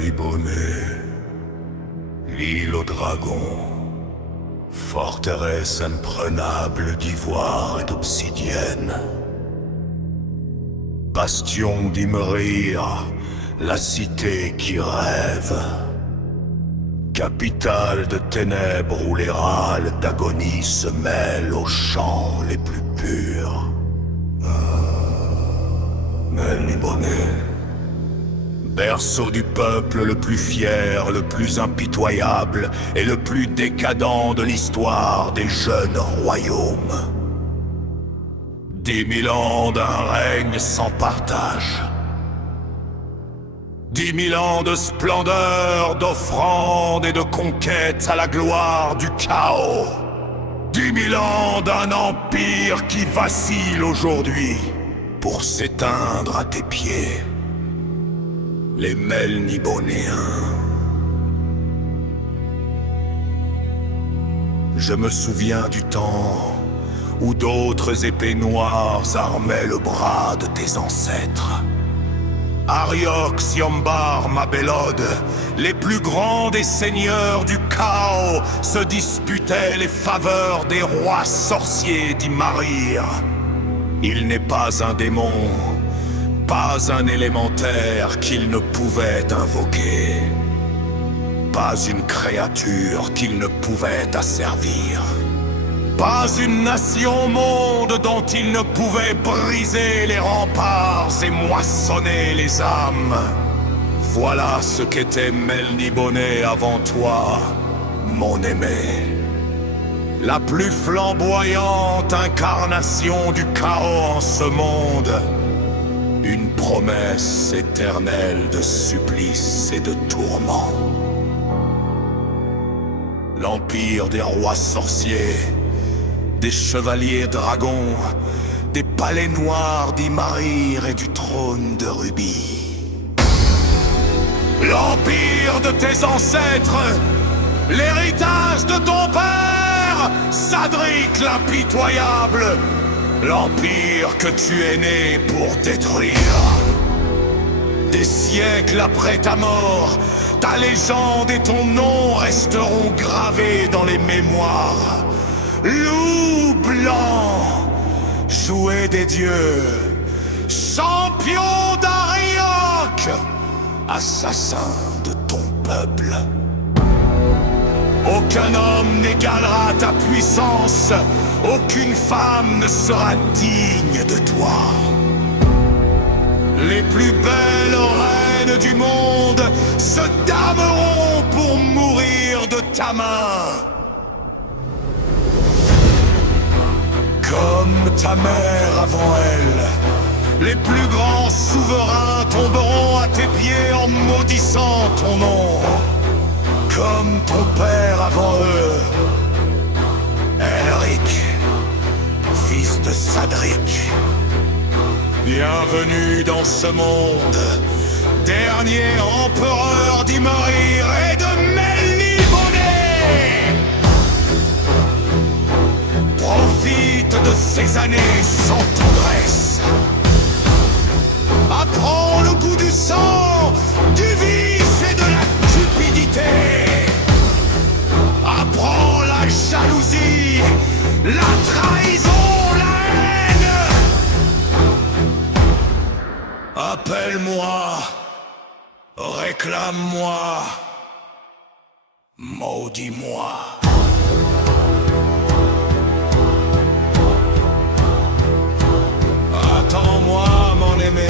Melniboné, l'île aux dragons, forteresse imprenable d'ivoire et d'obsidienne. Bastion d'Imrir, la cité qui rêve. Capitale de ténèbres où les râles d'agonie se mêlent aux chants les plus purs. Melniboné, berceau du peuple le plus fier, le plus impitoyable et le plus décadent de l'histoire des jeunes royaumes. 10 000 ans d'un règne sans partage. 10 000 ans de splendeur, d'offrandes et de conquêtes à la gloire du chaos. 10 000 ans d'un empire qui vacille aujourd'hui pour s'éteindre à tes pieds. Les Melnibonéens. Je me souviens du temps où d'autres épées noires armaient le bras de tes ancêtres. Ariox, Yombar, Mabélode, les plus grands des seigneurs du chaos se disputaient les faveurs des rois sorciers d'Imrir. Il n'est pas un démon, pas un élémentaire qu'il ne pouvait invoquer. Pas une créature qu'il ne pouvait asservir. Pas une nation au monde dont il ne pouvait briser les remparts et moissonner les âmes. Voilà ce qu'était Melniboné avant toi, mon aimé. La plus flamboyante incarnation du chaos en ce monde. Une promesse éternelle de supplice et de tourment. L'empire des rois sorciers, des chevaliers dragons, des palais noirs d'Imrir et du trône de rubis. L'empire de tes ancêtres, l'héritage de ton père, Sadric l'impitoyable, l'empire que tu es né pour détruire. Des siècles après ta mort, ta légende et ton nom resteront gravés dans les mémoires. Loup blanc, jouet des dieux, champion d'Arioc, assassin de ton peuple. Aucun homme n'égalera ta puissance, aucune femme ne sera digne de toi. Les plus belles reines du monde se dameront pour mourir de ta main. Comme ta mère avant elle, les plus grands souverains tomberont à tes pieds en maudissant ton nom. Comme ton père avant eux, Elric, fils de Sadric. Bienvenue dans ce monde, dernier empereur d'Imrir et de Melniboné. Profite de ces années sans tendresse. Apprends le goût du sang, du vice et de la cupidité. Apprends la jalousie, la trahison, la haine. Appelle-moi, réclame-moi, maudis-moi. Attends-moi, mon aimé.